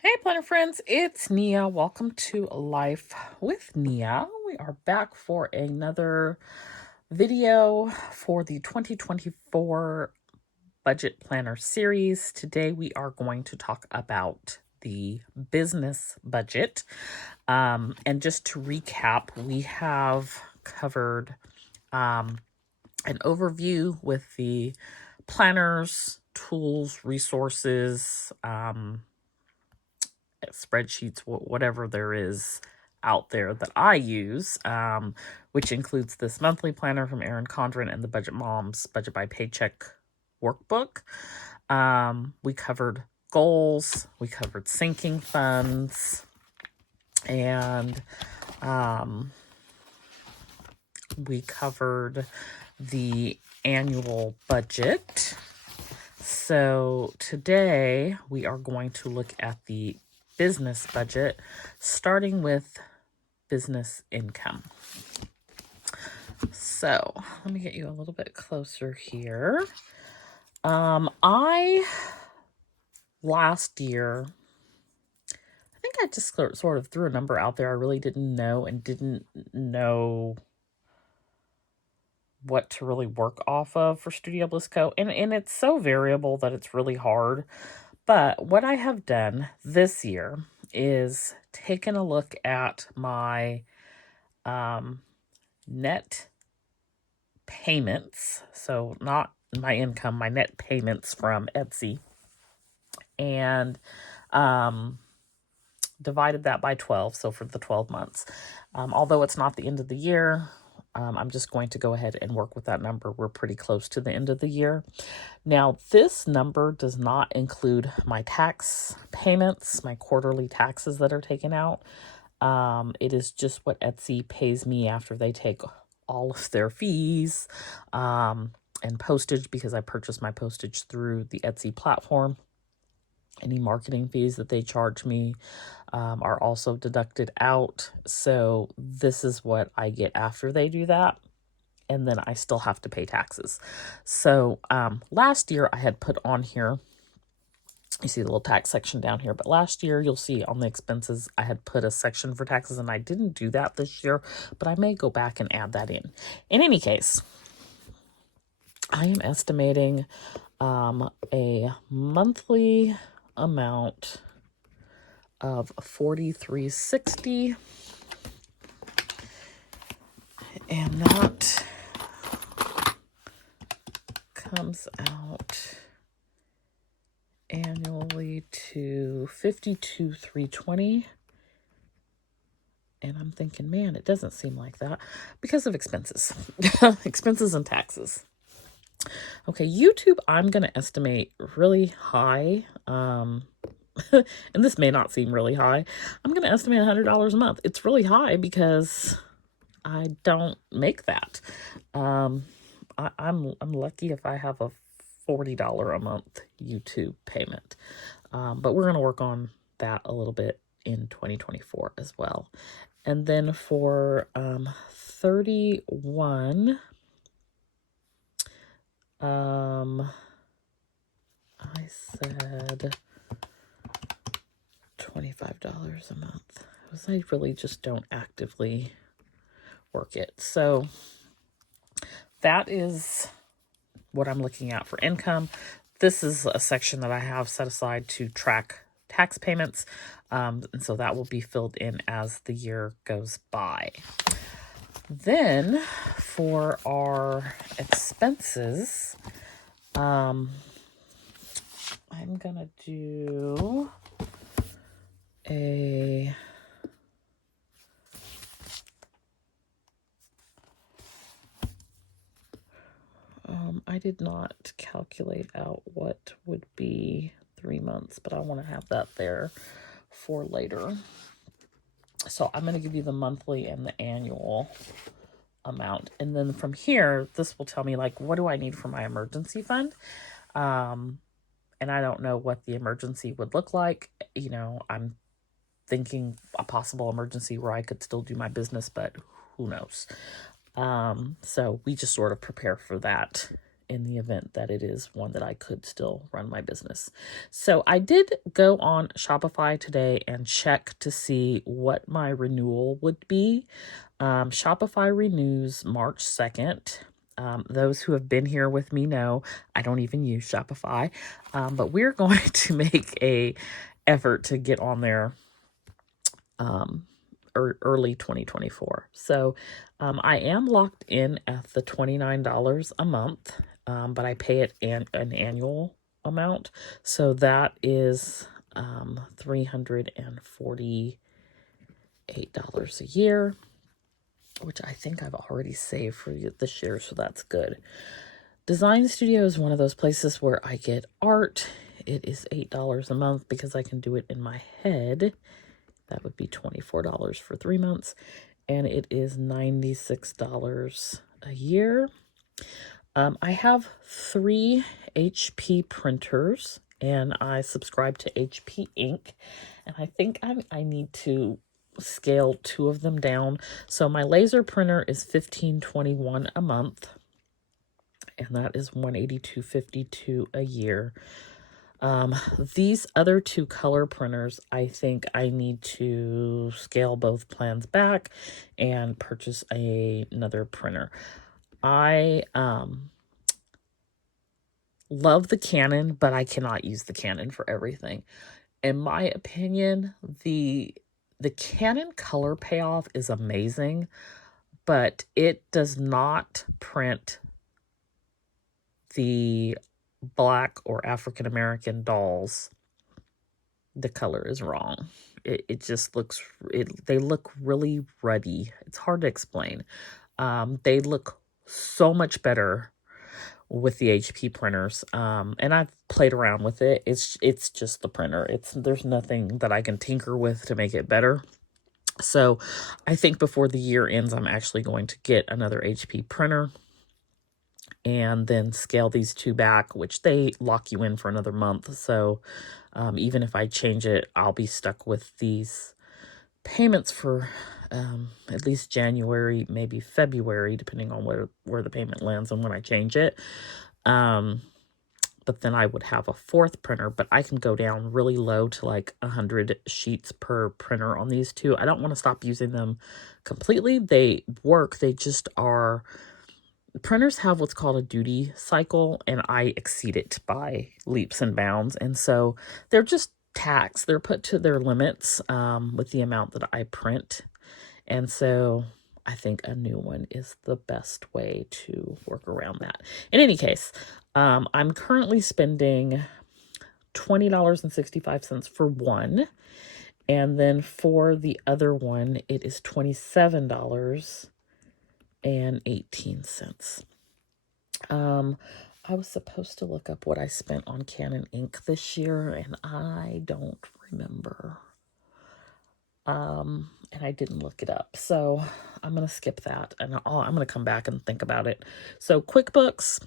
Hey, planner friends, it's Nia. Welcome to Life with Nia. We are back for another video for the 2024 Budget Planner series. Today, we are going to talk about the business budget. And just to recap, we have covered an overview with the planners, tools, resources, spreadsheets, whatever there is out there that I use, which includes this monthly planner from Erin Condren and the Budget Moms Budget by Paycheck workbook. We covered goals, we covered sinking funds, and we covered the annual budget. So today we are going to look at the business budget, starting with business income. So let me get you a little bit closer here. Last year, I think I just sort of threw a number out there I really didn't know what to really work off of for Studio Bliss Co. And it's so variable that it's really hard. But what I have done this year is taken a look at my net payments. So not my income, my net payments from Etsy. And divided that by 12. So for the 12 months. Although it's not the end of the year, I'm just going to go ahead and work with that number. We're pretty close to the end of the year. Now, this number does not include my tax payments, my quarterly taxes that are taken out. It is just what Etsy pays me after they take all of their fees and postage, because I purchase my postage through the Etsy platform. Any marketing fees that they charge me are also deducted out. So this is what I get after they do that. And then I still have to pay taxes. So last year I had put on here, you see the little tax section down here, but last year you'll see on the expenses I had put a section for taxes, and I didn't do that this year, but I may go back and add that in. In any case, I am estimating a monthly amount of $43.60, and that comes out annually to $52,320. And I'm thinking, man, it doesn't seem like that because of expenses. Expenses and taxes. Okay, YouTube, I'm going to estimate really high. And this may not seem really high. I'm going to estimate $100 a month. It's really high because I don't make that. I'm lucky if I have a $40 a month YouTube payment. But we're going to work on that a little bit in 2024 as well. And then for 31, I said $25 a month, because I really just don't actively work it. So that is what I'm looking at for income. This is a section that I have set aside to track tax payments. And so that will be filled in as the year goes by. Then for our expenses, I'm going to do a I did not calculate out what would be 3 months, but I want to have that there for later. So I'm going to give you the monthly and the annual amount. And then from here, this will tell me, like, what do I need for my emergency fund? And I don't know what the emergency would look like. You know, I'm thinking a possible emergency where I could still do my business, but who knows? So we just sort of prepare for that in the event that it is one that I could still run my business. So I did go on Shopify today and check to see what my renewal would be. Shopify renews March 2nd. Those who have been here with me know I don't even use Shopify, but we're going to make a effort to get on there early 2024. So I am locked in at the $29 a month, but I pay it an annual amount. So that is $348 a year, which I think I've already saved for this year, so that's good. Design Studio is one of those places where I get art. It is $8 a month because I can do it in my head. That would be $24 for 3 months. And it is $96 a year. I have 3 HP printers, and I subscribe to HP Ink. And I think I need to scale 2 of them down. So my laser printer is $15.21 a month, and that is $182.52 a year. These other 2 color printers, I think I need to scale both plans back and purchase another printer. I love the Canon, but I cannot use the Canon for everything. In my opinion, the Canon color payoff is amazing, but it does not print the Black or African American dolls. The color is wrong. It just looks, they look really ruddy. It's hard to explain. They look so much better with the HP printers. And I've played around with it. It's just the printer. There's nothing that I can tinker with to make it better. So I think before the year ends, I'm actually going to get another HP printer and then scale these 2 back, which they lock you in for another month. So even if I change it, I'll be stuck with these payments for at least January, maybe February, depending on where the payment lands and when I change it. But then I would have a 4th printer, but I can go down really low to like 100 sheets per printer on these 2. I don't want to stop using them completely. They work. They just are... Printers have what's called a duty cycle, and I exceed it by leaps and bounds. And so they're just taxed. They're put to their limits with the amount that I print. And so I think a new one is the best way to work around that. In any case, I'm currently spending $20.65 for one. And then for the other one, it is $27.18. I was supposed to look up what I spent on Canon ink this year, and I don't remember. And I didn't look it up, so I'm going to skip that, and I'm going to come back and think about it. So QuickBooks,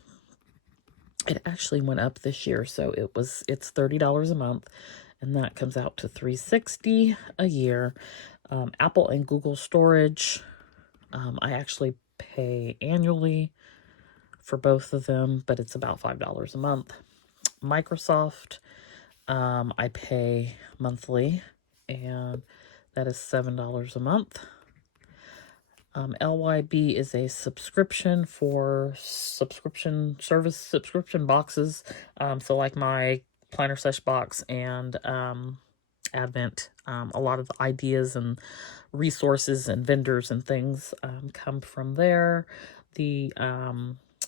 it actually went up this year, so it's $30 a month, and that comes out to $360 a year. Apple and Google storage, I actually pay annually for both of them, but it's about $5 a month. Microsoft, I pay monthly, and that is $7 a month. LYB is a subscription for subscription boxes. So like my Planner Sesh box and Advent, a lot of the ideas and resources and vendors and things come from there. The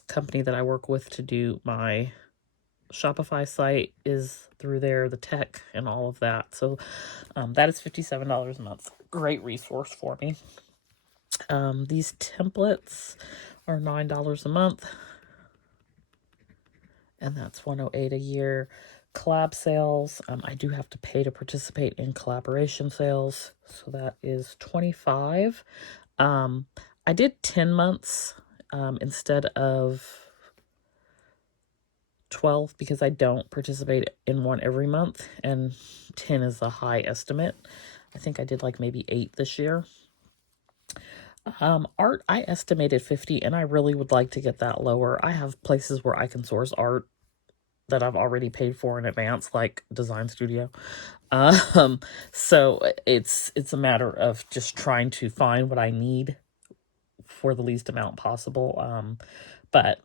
company that I work with to do my Shopify site is through there, the tech and all of that. So that is $57 a month. Great resource for me. These templates are $9 a month, and that's $108 a year. Collab sales, I do have to pay to participate in collaboration sales, so that is $25. I did 10 months instead of 12 because I don't participate in one every month, and 10 is a high estimate. I think I did like maybe 8 this year. Art, I estimated 50, and I really would like to get that lower. I have places where I can source art that I've already paid for in advance, like Design Studio. Um, so it's a matter of just trying to find what I need for the least amount possible. But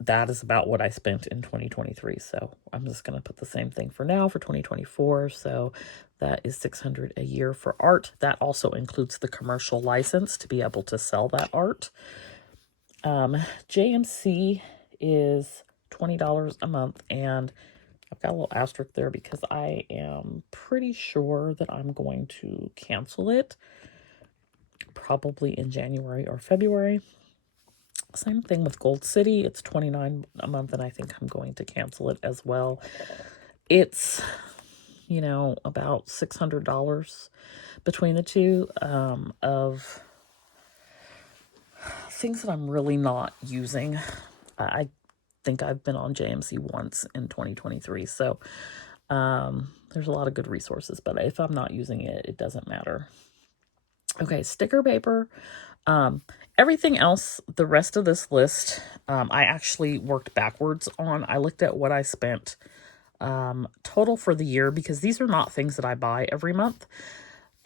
that is about what I spent in 2023. So I'm just going to put the same thing for now for 2024. So that is $600 a year for art. That also includes the commercial license to be able to sell that art. JMC is $20 a month, and I've got a little asterisk there because I am pretty sure that I'm going to cancel it probably in January or February. Same thing with Gold City. It's $29 a month, and I think I'm going to cancel it as well. It's, about $600 between the two of things that I'm really not using. I think I've been on JMC once in 2023, so there's a lot of good resources, but if I'm not using it, it doesn't matter. Okay, sticker paper. Everything else, the rest of this list, I actually worked backwards on. I looked at what I spent total for the year, because these are not things that I buy every month.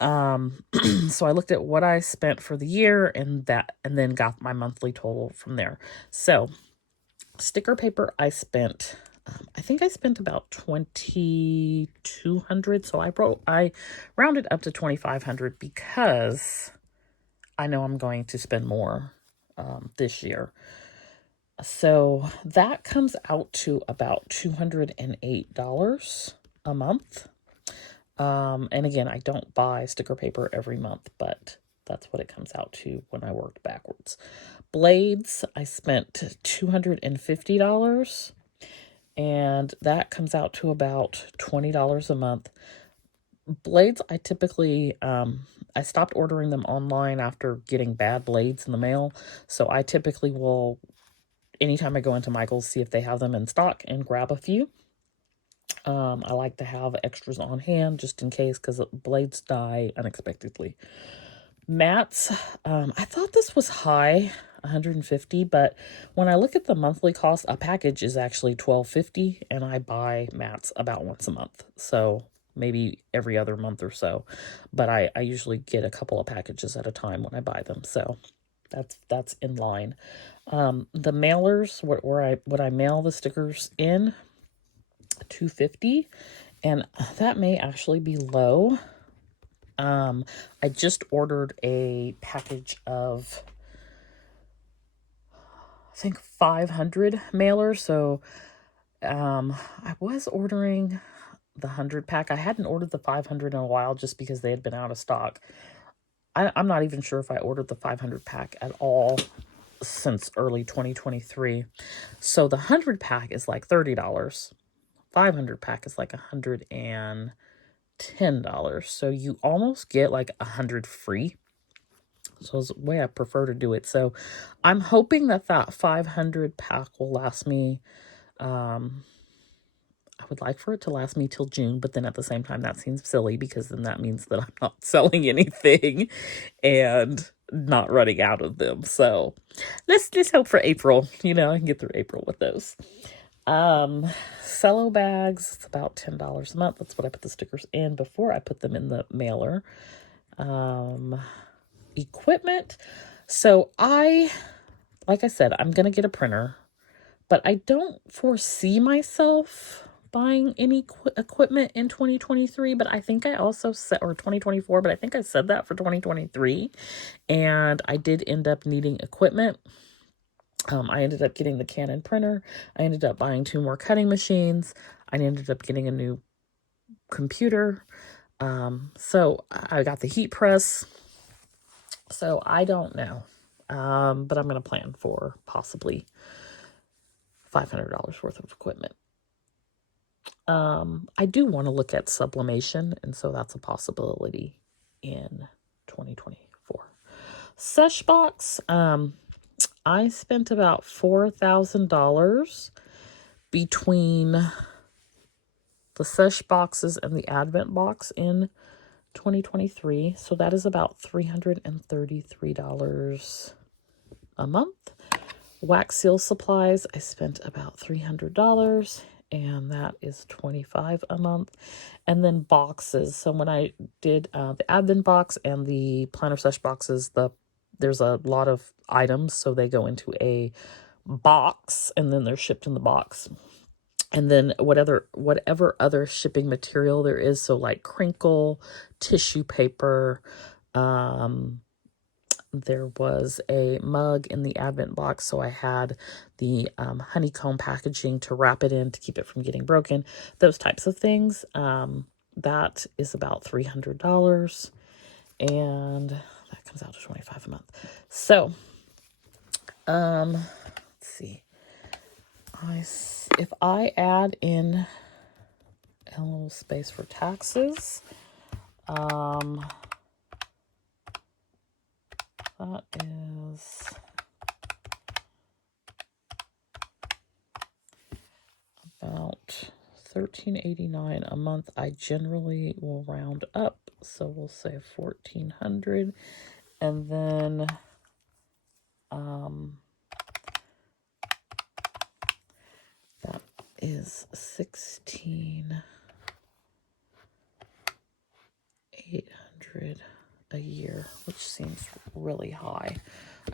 So I looked at what I spent for the year and then got my monthly total from there. So sticker paper, I spent, I think I spent about $2,200. So I rounded up to $2,500 because I know I'm going to spend more this year. So that comes out to about $208 a month. And again, I don't buy sticker paper every month, but that's what it comes out to when I worked backwards. Blades, I spent $250, and that comes out to about $20 a month. Blades, I typically, I stopped ordering them online after getting bad blades in the mail. So I typically will, anytime I go into Michael's, see if they have them in stock and grab a few. I like to have extras on hand just in case, because blades die unexpectedly. Mats, I thought this was high, $150, but when I look at the monthly cost, a package is actually $12.50, and I buy mats about once a month. So maybe every other month or so, but I usually get a couple of packages at a time when I buy them, so that's in line. The mailers, what I mail the stickers in, $250, and that may actually be low. I just ordered a package of, I think, 500 mailers, so I was ordering the 100 pack. I hadn't ordered the 500 in a while just because they had been out of stock. I'm not even sure if I ordered the 500 pack at all since early 2023. So the 100 pack is like $30. 500 pack is like $110. So you almost get like 100 free. So it's the way I prefer to do it. So I'm hoping that 500 pack will last me, I would like for it to last me till June, but then at the same time, that seems silly, because then that means that I'm not selling anything and not running out of them. So let's just hope for April. I can get through April with those. Cello bags, it's about $10 a month. That's what I put the stickers in before I put them in the mailer. Equipment. So like I said, I'm going to get a printer, but I don't foresee myself buying any equipment in 2023, but I think I also said, or 2024, but I think I said that for 2023, and I did end up needing equipment. I ended up getting the Canon printer. I ended up buying 2 more cutting machines. I ended up getting a new computer. So I got the heat press. So I don't know. But I'm going to plan for possibly $500 worth of equipment. I do want to look at sublimation, and so that's a possibility in 2024. Sesh box, I spent about $4,000 between the sesh boxes and the advent box in 2023. So that is about $333 a month. Wax seal supplies, I spent about $300, and that is $25 a month. And then boxes. So when I did the advent box and the planner sesh boxes, there's a lot of items, so they go into a box and then they're shipped in the box. And then whatever other shipping material there is, so like crinkle, tissue paper, there was a mug in the advent box, so I had the honeycomb packaging to wrap it in to keep it from getting broken. Those types of things. That is about $300, and that comes out to $25 a month. So, let's see. If I add in a little space for taxes, that is about $13.89 a month. I generally will round up, so we'll say $1,400, and then that is $16,800 a year, which seems really high.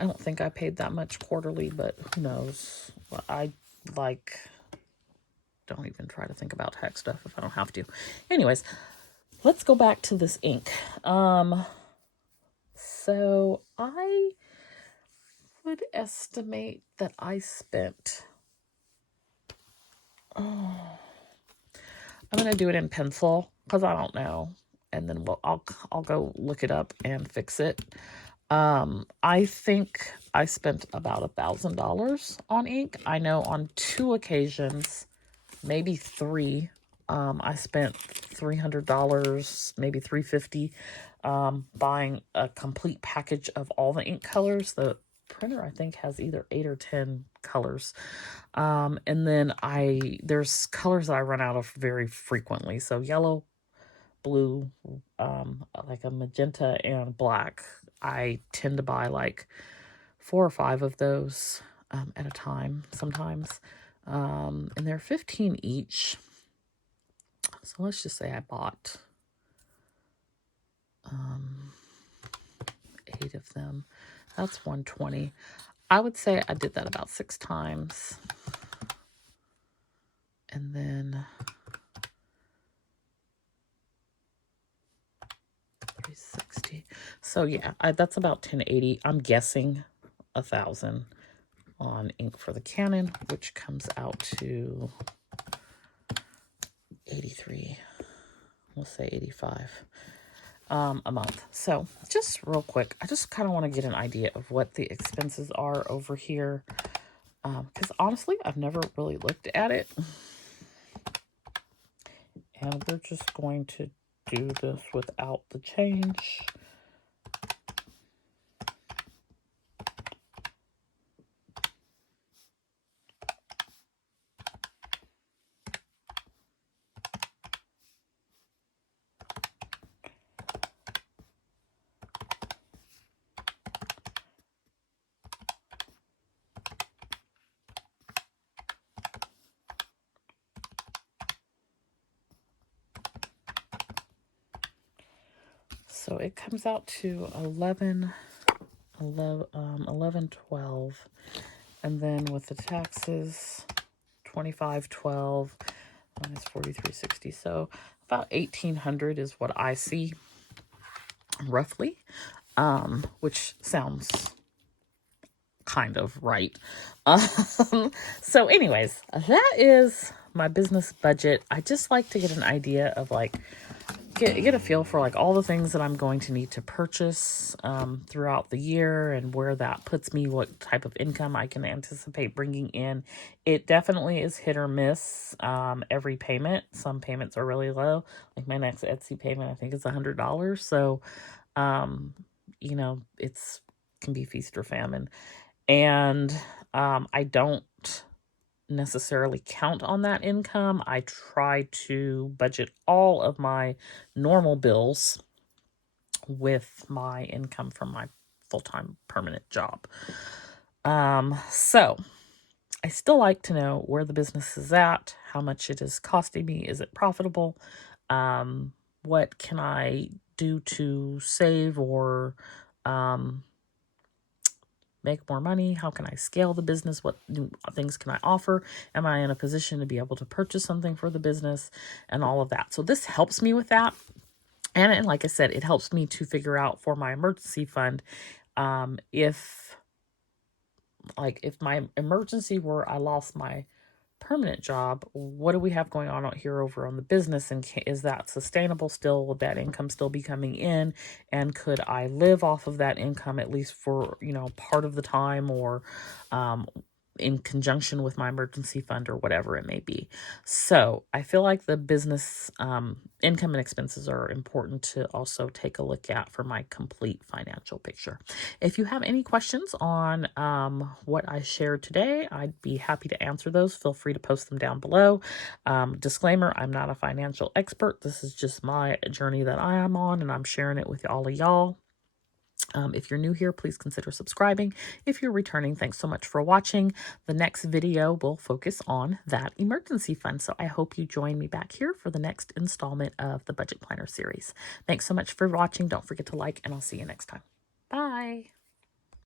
I don't think I paid that much quarterly, but who knows? I don't even try to think about tax stuff if I don't have to. Anyways, let's go back to this ink. So I would estimate that I spent, I'm going to do it in pencil because I don't know. And then I'll go look it up and fix it. I think I spent about $1,000 on ink. I know on 2 occasions, maybe 3, I spent $300, maybe $350, buying a complete package of all the ink colors. The printer, I think, has either 8 or 10 colors. And then there's colors that I run out of very frequently. So yellow, blue, like a magenta, and black. I tend to buy like 4 or 5 of those at a time sometimes. And they're $15 each. So let's just say I bought 8 of them. That's $120. I would say I did that about 6 times. And then 360. So yeah, that's about $10.80. I'm guessing $1,000 on ink for the Canon, which comes out to 83. We'll say 85 a month. So just real quick, I just kind of want to get an idea of what the expenses are over here, because honestly, I've never really looked at it. And we're just going to do this without the change. So it comes out to 1112, and then with the taxes, 2512 minus 4360. So about 1800 is what I see roughly, which sounds kind of right. So anyways, that is my business budget. I just like to get an idea of like, get a feel for like all the things that I'm going to need to purchase throughout the year, and where that puts me, what type of income I can anticipate bringing in. It definitely is hit or miss every payment. Some payments are really low. Like my next Etsy payment, I think it's $100. So, you know, can be feast or famine. And I don't necessarily count on that income. I try to budget all of my normal bills with my income from my full-time permanent job. So I still like to know where the business is at, how much it is costing me, is it profitable? What can I do to save or make more money? How can I scale the business? What new things can I offer? Am I in a position to be able to purchase something for the business and all of that? So this helps me with that. And like I said, it helps me to figure out for my emergency fund, if my emergency were I lost my permanent job, what do we have going on out here over on the business, and is that sustainable still? Will that income still be coming in, and could I live off of that income at least for part of the time, or in conjunction with my emergency fund or whatever it may be. So I feel like the business income and expenses are important to also take a look at for my complete financial picture. If you have any questions on what I shared today, I'd be happy to answer those. Feel free to post them down below. Disclaimer, I'm not a financial expert. This is just my journey that I am on, and I'm sharing it with all of y'all. If you're new here, please consider subscribing. If you're returning, thanks so much for watching. The next video will focus on that emergency fund. So I hope you join me back here for the next installment of the Budget Planner series. Thanks so much for watching. Don't forget to like, and I'll see you next time. Bye.